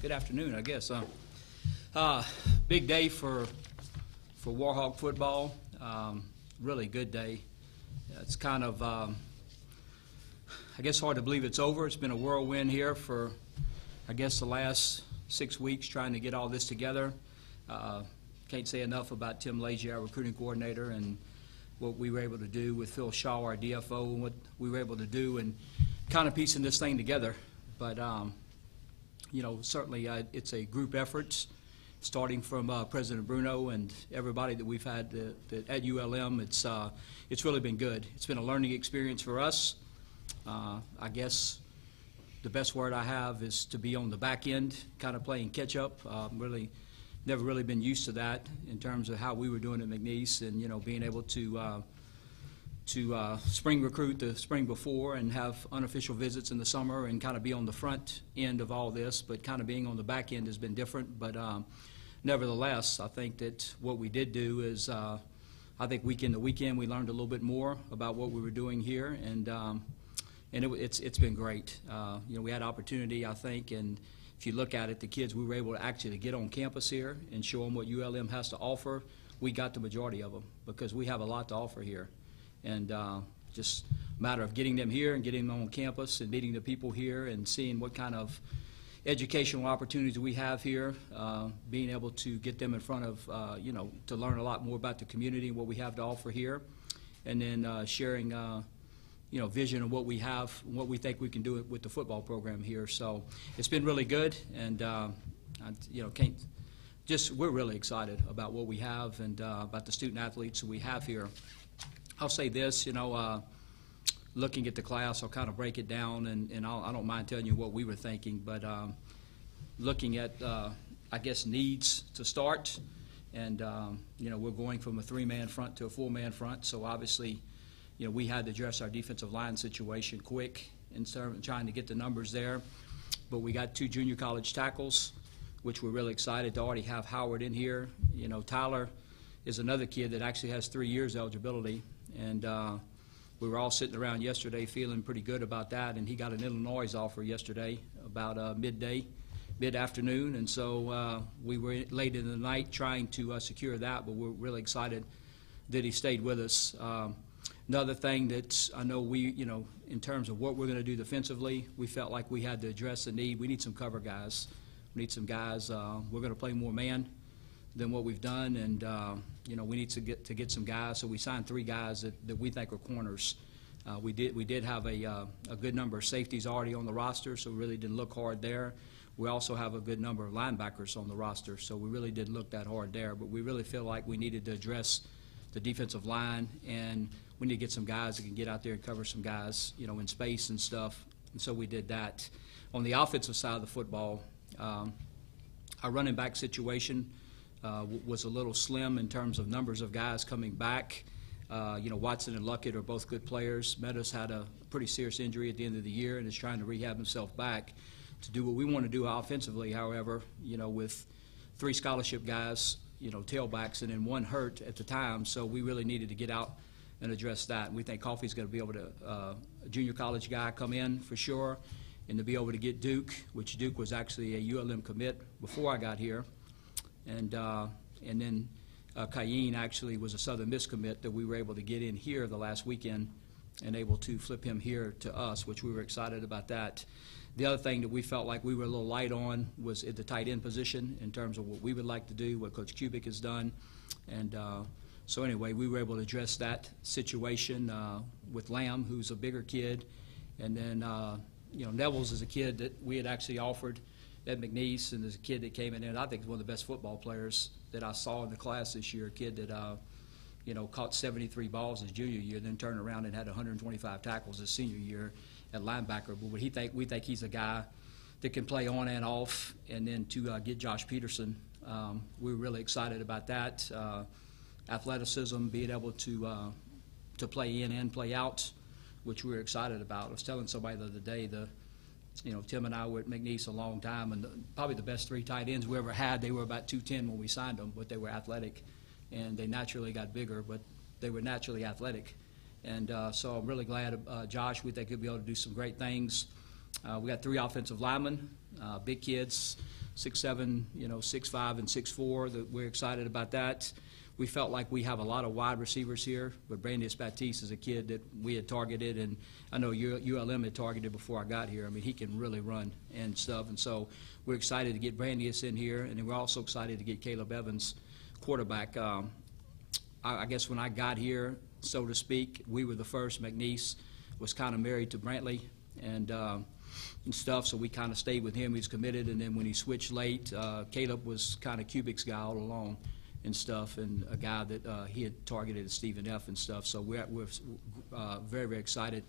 Good afternoon, I guess. Big day for Warhawk football. Really good day. It's kind of, I guess, hard to believe it's over. It's been a whirlwind here for, I guess, the last 6 weeks trying to get all this together. Can't say enough about Tim Lazy, our recruiting coordinator, and what we were able to do with Phil Shaw, our DFO, and what we were able to do and kind of piecing this thing together. But, you know, certainly it's a group effort, starting from President Bruno and everybody that we've had at ULM. It's really been good. It's been a learning experience for us. I guess the best word I have is to be on the back end, kind of playing catch up. Really, never really been used to that in terms of how we were doing at McNeese, and being able to spring recruit the spring before and have unofficial visits in the summer and kind of be on the front end of all this, but kind of being on the back end has been different. But nevertheless, I think that what we did do is I think weekend to weekend we learned a little bit more about what we were doing here, and it's been great. We had opportunity, I think, and if you look at it, the kids, we were able to actually get on campus here and show them what ULM has to offer. We got the majority of them because we have a lot to offer here. And just a matter of getting them here and getting them on campus and meeting the people here and seeing what kind of educational opportunities we have here, being able to get them in front of, to learn a lot more about the community and what we have to offer here, and then sharing, vision of what we have, what we think we can do with the football program here. So it's been really good, and, we're really excited about what we have and about the student athletes that we have here. I'll say this, looking at the class, I'll kind of break it down, and I don't mind telling you what we were thinking, but looking at, I guess, needs to start, and, we're going from a three-man front to a four-man front, so obviously, we had to address our defensive line situation quick in trying to get the numbers there, but we got 2 junior college tackles, which we're really excited to already have Howard in here. Tyler is another kid that actually has 3 years eligibility. And we were all sitting around yesterday feeling pretty good about that, and he got an Illinois offer yesterday about mid-afternoon, and so we were late in the night trying to secure that, but we're really excited that he stayed with us. Another thing that I know we, in terms of what we're going to do defensively, we felt like we had to address the need. We need some cover guys. We need some guys. We're going to play more man than what we've done, and we need to get some guys. So we signed 3 guys that we think are corners. We did have a good number of safeties already on the roster, so we really didn't look hard there. We also have a good number of linebackers on the roster, so we really didn't look that hard there. But we really feel like we needed to address the defensive line, and we need to get some guys that can get out there and cover some guys, in space and stuff. And so we did that. On the offensive side of the football, our running back situation was a little slim in terms of numbers of guys coming back. Watson and Luckett are both good players. Meadows had a pretty serious injury at the end of the year and is trying to rehab himself back to do what we want to do offensively. However, with 3 scholarship guys, tailbacks, and then 1 hurt at the time, so we really needed to get out and address that. And we think Coffey's going to be able to, a junior college guy, come in for sure, and to be able to get Duke, which Duke was actually a ULM commit before I got here. And then Cayenne actually was a Southern Miss commit that we were able to get in here the last weekend and able to flip him here to us, which we were excited about that. The other thing that we felt like we were a little light on was at the tight end position in terms of what we would like to do, what Coach Kubik has done. And so anyway, we were able to address that situation with Lamb, who's a bigger kid. And then, Nevels is a kid that we had actually offered at McNeese, and there's a kid that came in, and I think is one of the best football players that I saw in the class this year, a kid that, caught 73 balls his junior year, then turned around and had 125 tackles his senior year at linebacker. But we think he's a guy that can play on and off, and then to get Josh Peterson, we're really excited about that. Athleticism, being able to play in and play out, which we're excited about. I was telling somebody the other day, Tim and I were at McNeese a long time, and probably the best 3 tight ends we ever had. They were about 210 when we signed them, but they were athletic, and they naturally got bigger, but they were naturally athletic. And so I'm really glad Josh, we think he'll be able to do some great things. We got 3 offensive linemen, big kids, 6'7", 6'5", and 6'4". That we're excited about that. We felt like we have a lot of wide receivers here, but Brandeis Baptiste is a kid that we had targeted, and I know ULM had targeted before I got here. I mean, he can really run and stuff, and so we're excited to get Brandeis in here, and then we're also excited to get Caleb Evans, quarterback. I guess when I got here, so to speak, we were the first. McNeese was kind of married to Brantley and stuff, so we kind of stayed with him. He was committed, and then when he switched late, Caleb was kind of Kubik's guy all along and stuff, and a guy that he had targeted as Stephen F. and stuff. So we're very, very excited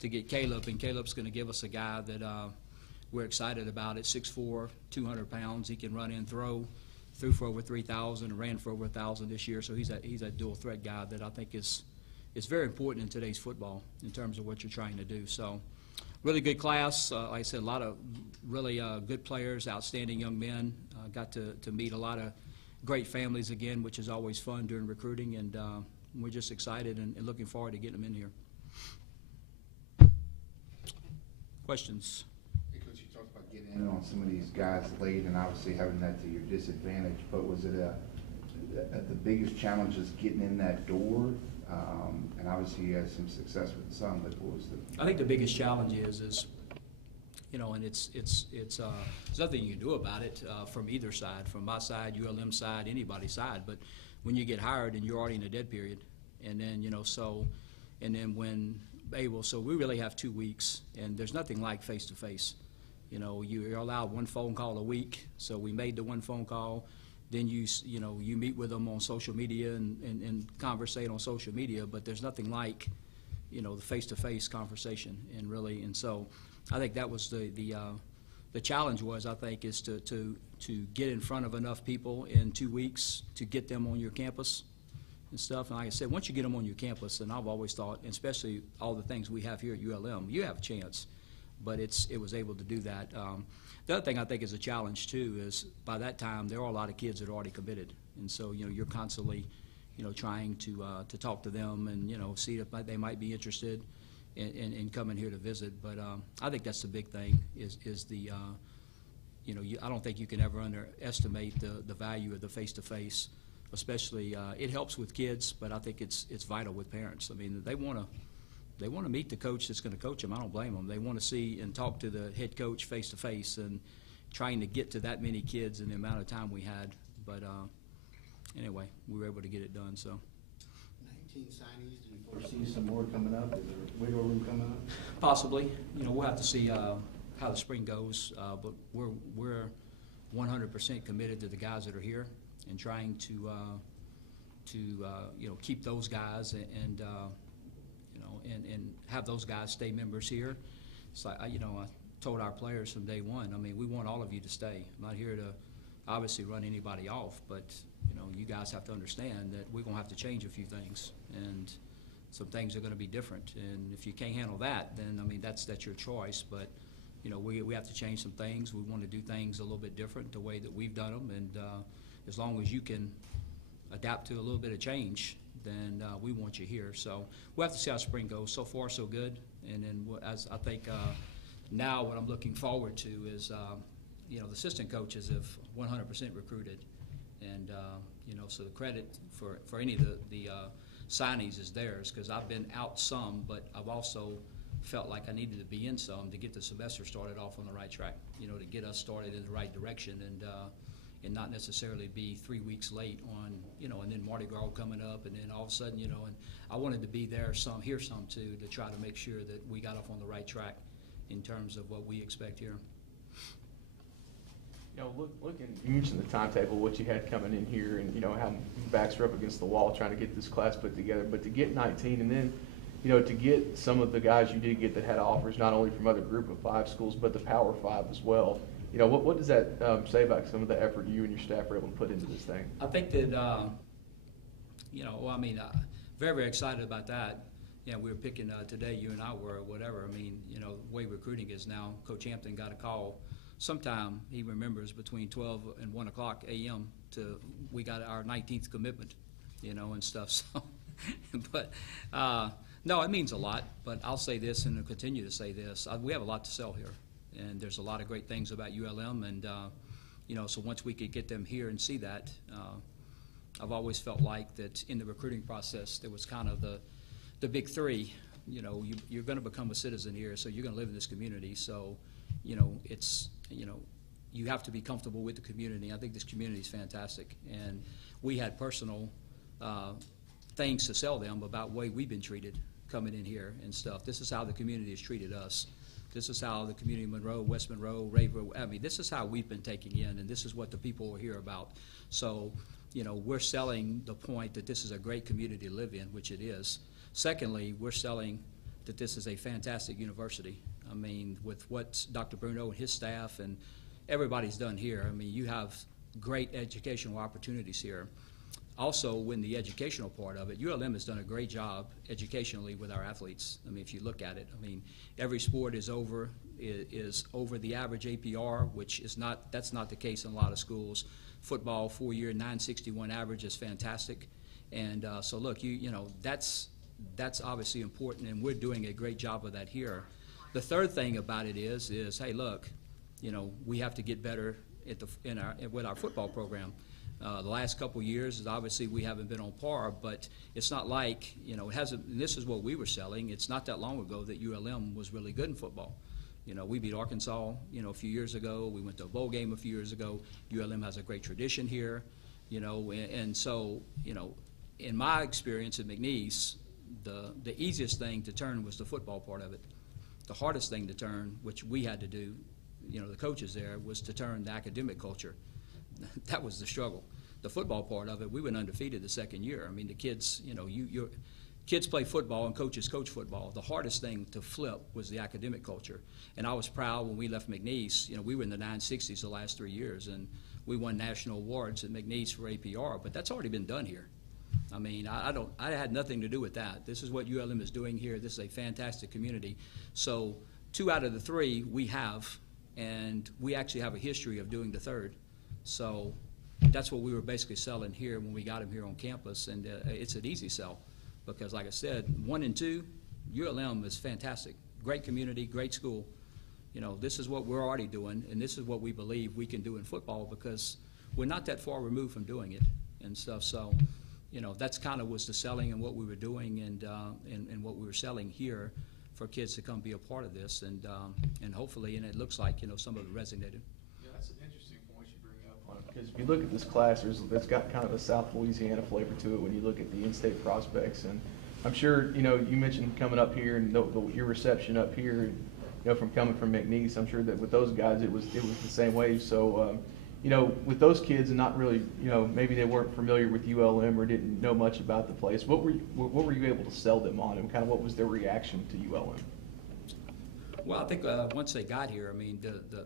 to get Caleb, and Caleb's going to give us a guy that we're excited about. At 6'4", 200 pounds, he can run and threw for over 3,000 and ran for over 1,000 this year. So he's a dual threat guy that I think is very important in today's football in terms of what you're trying to do. So really good class. Like I said, a lot of really good players, outstanding young men. Got to meet a lot of great families again, which is always fun during recruiting, and we're just excited and looking forward to getting them in here. Questions? Hey, Coach, you talked about getting in on some of these guys late and obviously having that to your disadvantage, but was it the biggest challenge is getting in that door? And obviously you had some success with some, but what was the... I think the biggest challenge is and it's there's nothing you can do about it from either side, from my side, ULM side, anybody's side. But when you get hired and you're already in a dead period, and then so we really have 2 weeks, and there's nothing like face to face. You're allowed one phone call a week, so we made the one phone call. Then you meet with them on social media and conversate on social media, but there's nothing like the face-to-face conversation, and so I think that was the challenge was, I think, is to get in front of enough people in 2 weeks to get them on your campus and stuff. And like I said, once you get them on your campus, and I've always thought, and especially all the things we have here at ULM, you have a chance. But it was able to do that. The other thing I think is a challenge too is by that time there are a lot of kids that are already committed, and so you're constantly trying to talk to them and see if they might be interested in coming here to visit. But I think that's the big thing is the I don't think you can ever underestimate the value of the face-to-face, especially it helps with kids, but I think it's vital with parents. I mean, they want to meet the coach that's going to coach them. I don't blame them. They want to see and talk to the head coach face-to-face, and trying to get to that many kids in the amount of time we had. But anyway, we were able to get it done. So 19 signees. Do you foresee some more coming up? Is there wiggle room coming up? Possibly. We'll have to see how the spring goes. But we're 100% committed to the guys that are here and trying to keep those guys and have those guys stay members here. So I told our players from day one, I mean, we want all of you to stay. I'm not here to obviously run anybody off, but you guys have to understand that we're going to have to change a few things, and some things are going to be different. And if you can't handle that, then I mean that's your choice. But we have to change some things. We want to do things a little bit different the way that we've done them, and as long as you can adapt to a little bit of change, then we want you here. So we'll have to see how spring goes. So far, so good. And then as I think now what I'm looking forward to is, the assistant coaches have 100% recruited. And, so the credit for any of the signees is theirs, because I've been out some, but I've also felt like I needed to be in some to get the semester started off on the right track, to get us started in the right direction, and not necessarily be 3 weeks late on, and then Mardi Gras coming up, and then all of a sudden, and I wanted to be there here some too, to try to make sure that we got off on the right track in terms of what we expect here. Looking, you mentioned the timetable, what you had coming in here, and how backs are up against the wall trying to get this class put together. But to get 19, and then to get some of the guys you did get that had offers, not only from other Group of 5 schools, but the Power 5 as well. What does that say about some of the effort you and your staff were able to put into this thing? I think that, very, very excited about that. We were picking today, you and I were, or whatever. I mean, the way recruiting is now, Coach Hampton got a call. Sometime he remembers between 12 and 1 o'clock a.m. we got our 19th commitment, and stuff. So, but no, it means a lot. But I'll say this, and I'll continue to say this: we have a lot to sell here, and there's a lot of great things about ULM, So once we could get them here and see that, I've always felt like that in the recruiting process, there was kind of the big three. You're going to become a citizen here, so you're going to live in this community. So, you have to be comfortable with the community. I think this community is fantastic, and we had personal things to sell them about the way we've been treated coming in here and stuff. This is how the community has treated us. This is how the community of Monroe, West Monroe, Rayville, this is how we've been taking in, and this is what the people are here about. So, we're selling the point that this is a great community to live in, which it is. Secondly, we're selling that this is a fantastic university. With what Dr. Bruno and his staff and everybody's done here, you have great educational opportunities here. Also, in the educational part of it, ULM has done a great job educationally with our athletes. If you look at it, every sport is over the average APR, which is that's not the case in a lot of schools. Football, 4-year, 961 average is fantastic. And so look, that's obviously important, and we're doing a great job of that here. The third thing about it is hey, look, we have to get better with our football program. The last couple of years, obviously, we haven't been on par, but it's not like, it hasn't, and this is what we were selling. It's not that long ago that ULM was really good in football. We beat Arkansas, a few years ago. We went to a bowl game a few years ago. ULM has a great tradition here, and so, in my experience at McNeese, the easiest thing to turn was the football part of it. The hardest thing to turn, which we had to do, the coaches there, was to turn the academic culture. That was the struggle. The football part of it, we went undefeated the second year. The kids, kids play football and coaches coach football. The hardest thing to flip was the academic culture. And I was proud when we left McNeese. We were in the 960s the last 3 years, and we won national awards at McNeese for APR. But that's already been done here. I had nothing to do with that. This is what ULM is doing here. This is a fantastic community. So 2 out of the 3 we have, and we actually have a history of doing the third. So that's what we were basically selling here when we got him here on campus, and it's an easy sell because, like I said, 1 and 2, ULM is fantastic. Great community, great school. This is what we're already doing, and this is what we believe we can do in football because we're not that far removed from doing it and stuff. So, that's kind of was the selling and what we were doing and what we were selling here for kids to come be a part of this, and hopefully, and it looks like, some of it resonated. Yeah, that's an interesting point you bring up on it, because if you look at this class, it's got kind of a South Louisiana flavor to it when you look at the in-state prospects, and I'm sure, you mentioned coming up here and your reception up here, from coming from McNeese, I'm sure that with those guys, it was the same way. So, with those kids and not really, maybe they weren't familiar with ULM or didn't know much about the place, what were you able to sell them on, and kind of what was their reaction to ULM? Well, I think once they got here,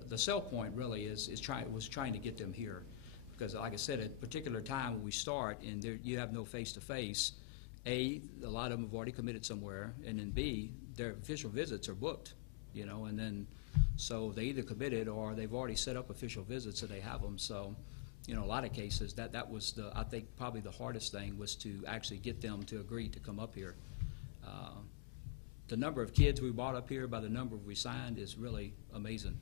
the sell point really was trying to get them here, because like I said, at a particular time when we start and you have no face-to-face, A, a lot of them have already committed somewhere, and then B, their official visits are booked, and then so they either committed or they've already set up official visits and they have them. So, a lot of cases that was I think probably the hardest thing was to actually get them to agree to come up here. The number of kids we brought up here by the number we signed is really amazing.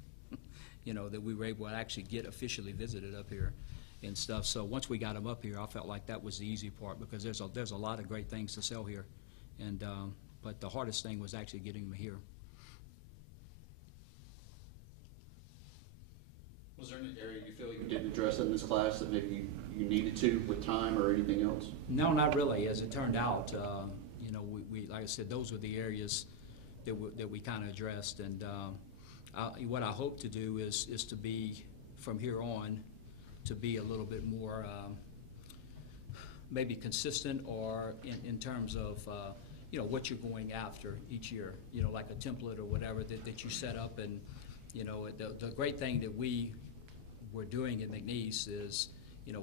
That we were able to actually get officially visited up here and stuff. So once we got them up here, I felt like that was the easy part because there's a lot of great things to sell here, and but the hardest thing was actually getting them here. Was there any area you feel you didn't address in this class that maybe you needed to with time or anything else? No, not really. As it turned out, we like I said, those were the areas that we kind of addressed. And what I hope to do is to be, from here on, to be a little bit more maybe consistent, or in terms of what you're going after each year. Like a template or whatever that you set up. And the great thing that we were doing at McNeese is,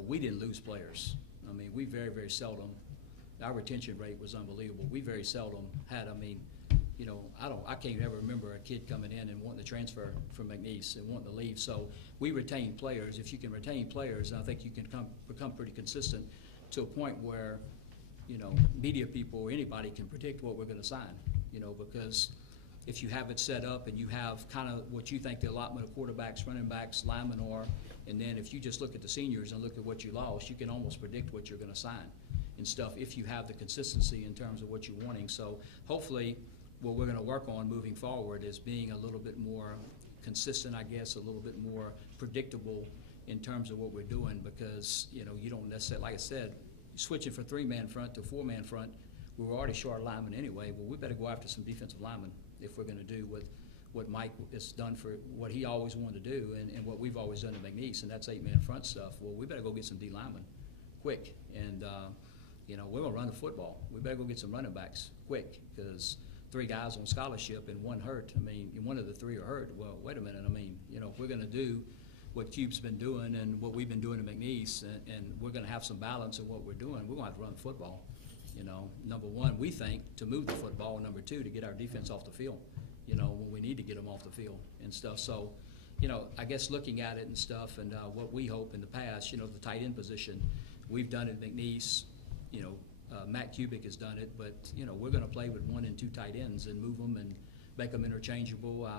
we didn't lose players. We very, very seldom, our retention rate was unbelievable. We very seldom had, I can't ever remember a kid coming in and wanting to transfer from McNeese and wanting to leave. So we retain players. If you can retain players, I think you can become pretty consistent to a point where, media people or anybody can predict what we're going to sign, because if you have it set up and you have kind of what you think the allotment of quarterbacks, running backs, linemen are, and then if you just look at the seniors and look at what you lost, you can almost predict what you're going to sign and stuff if you have the consistency in terms of what you're wanting. So hopefully what we're going to work on moving forward is being a little bit more consistent, I guess, a little bit more predictable in terms of what we're doing, because, you know, you don't necessarily, like I said, switching from 3-man front to 4-man front, we were already short linemen anyway. Well, we better go after some defensive linemen if we're going to do what Mike has done for what he always wanted to do and what we've always done at McNeese, and that's 8-man front stuff. Well, we better go get some D linemen quick, and you know, we're going to run the football. We better go get some running backs quick, because 3 guys on scholarship and 1 hurt. I mean, one of the 3 are hurt. Well, wait a minute. I mean, you know, if we're going to do what Cube's been doing and what we've been doing at McNeese, and we're going to have some balance in what we're doing, we're going to have to run the football. You know, number 1, we think, to move the football. Number 2, to get our defense off the field, you know, when we need to get them off the field and stuff. So, you know, I guess looking at it and stuff, and what we hope in the past, you know, the tight end position, we've done it at McNeese. You know, Matt Kubik has done it, but, you know, we're going to play with 1 and 2 tight ends and move them and make them interchangeable.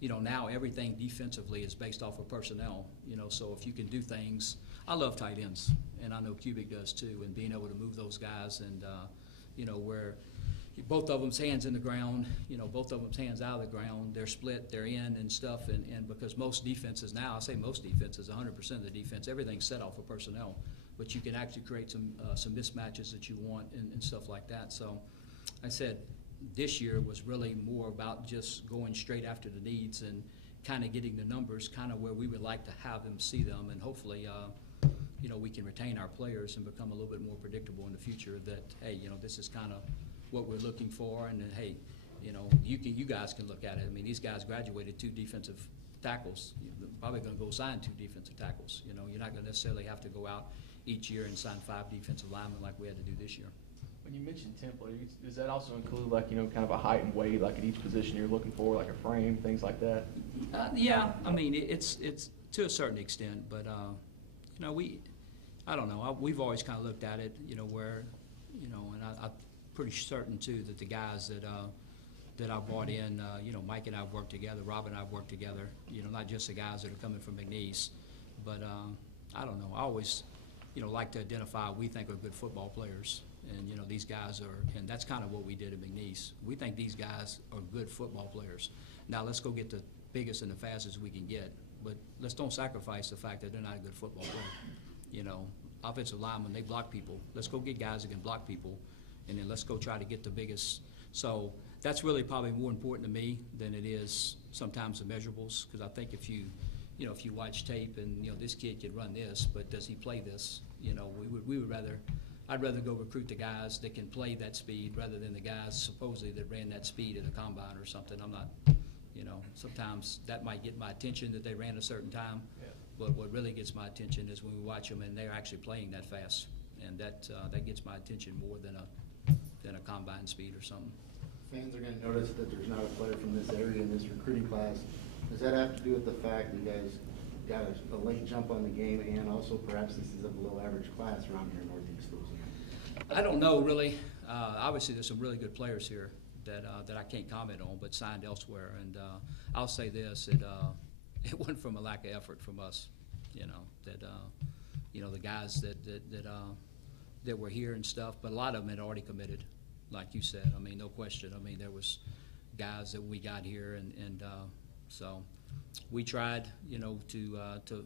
You know, now everything defensively is based off of personnel, you know, so if you can do things, I love tight ends, and I know Kubik does too, and being able to move those guys and, you know, where both of them's hands in the ground, you know, both of them's hands out of the ground, they're split, they're in and stuff, and because most defenses now, I say most defenses, 100% of the defense, everything's set off of personnel, but you can actually create some mismatches that you want and stuff like that. So I said this year was really more about just going straight after the needs and kind of getting the numbers kind of where we would like to have them see them, and hopefully you know, we can retain our players and become a little bit more predictable in the future that, hey, you know, this is kind of what we're looking for, and then, hey, you know, you guys can look at it. I mean, these guys graduated 2 defensive tackles. You're probably going to go sign 2 defensive tackles. You know, you're not going to necessarily have to go out each year and sign 5 defensive linemen like we had to do this year. When you mentioned template, does that also include, like, you know, kind of a height and weight, like at each position you're looking for, like a frame, things like that? Yeah, I mean, it's to a certain extent, but you know, I don't know. We've always kind of looked at it, you know, where, you know, and I'm pretty certain too that the guys that I brought in, you know, Mike and I have worked together, Rob and I have worked together, you know, not just the guys that are coming from McNeese, but I don't know. I always, you know, like to identify we think are good football players. And, you know, these guys are, and that's kind of what we did at McNeese. We think these guys are good football players. Now, let's go get the biggest and the fastest we can get, but let's don't sacrifice the fact that they're not a good football player. You know, offensive linemen, they block people. Let's go get guys that can block people, and then let's go try to get the biggest. So that's really probably more important to me than it is sometimes the measurables, because I think if you know, if you watch tape and, you know, this kid can run this, but does he play this? You know, we would rather, I'd rather go recruit the guys that can play that speed rather than the guys supposedly that ran that speed at a combine or something. I'm not, you know, sometimes that might get my attention that they ran a certain time, but what really gets my attention is when we watch them and they're actually playing that fast, and that gets my attention more than a combine speed or something. Fans are going to notice that there's not a player from this area in this recruiting class. Does that have to do with the fact that you guys got a late jump on the game, and also perhaps this is a below average class around here in Northeast Louisiana? I don't know, really. Obviously, there's some really good players here that I can't comment on, but signed elsewhere. And I'll say this: it wasn't from a lack of effort from us. You know that you know, the guys that were here and stuff, but a lot of them had already committed, like you said. I mean, no question. I mean, there was guys that we got here, and so we tried, you know, to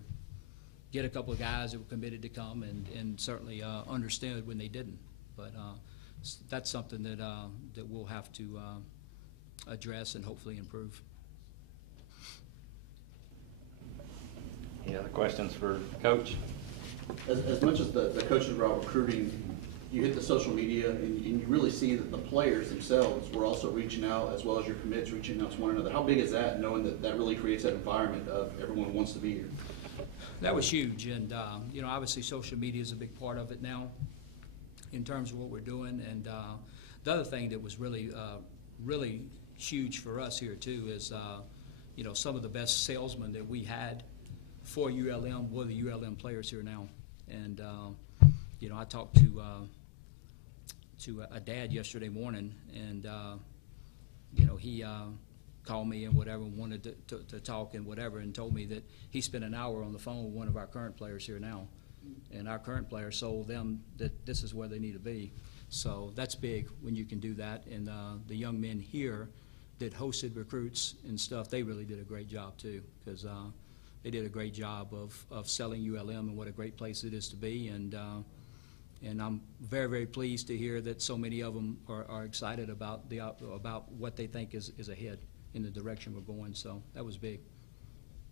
get a couple of guys that were committed to come, and certainly understood when they didn't. But that's something that we'll have to address and hopefully improve. Any other questions for Coach? As much as the coaches were out recruiting, you hit the social media and you really see that the players themselves were also reaching out, as well as your commits reaching out to one another. How big is that, knowing that that really creates that environment of everyone wants to be here? That was huge, and you know, obviously social media is a big part of it now in terms of what we're doing. And the other thing that was really really huge for us here too is you know, some of the best salesmen that we had for ULM were the ULM players here now. And you know, I talked to a dad yesterday morning, and he called me and whatever, and wanted to talk and whatever, and told me that he spent an hour on the phone with one of our current players here now. And our current player sold them that this is where they need to be. So that's big when you can do that. And the young men here that hosted recruits and stuff, they really did a great job too, because they did a great job of selling ULM and what a great place it is to be. And I'm very, very pleased to hear that so many of them are excited about what they think is ahead in the direction we're going. So that was big.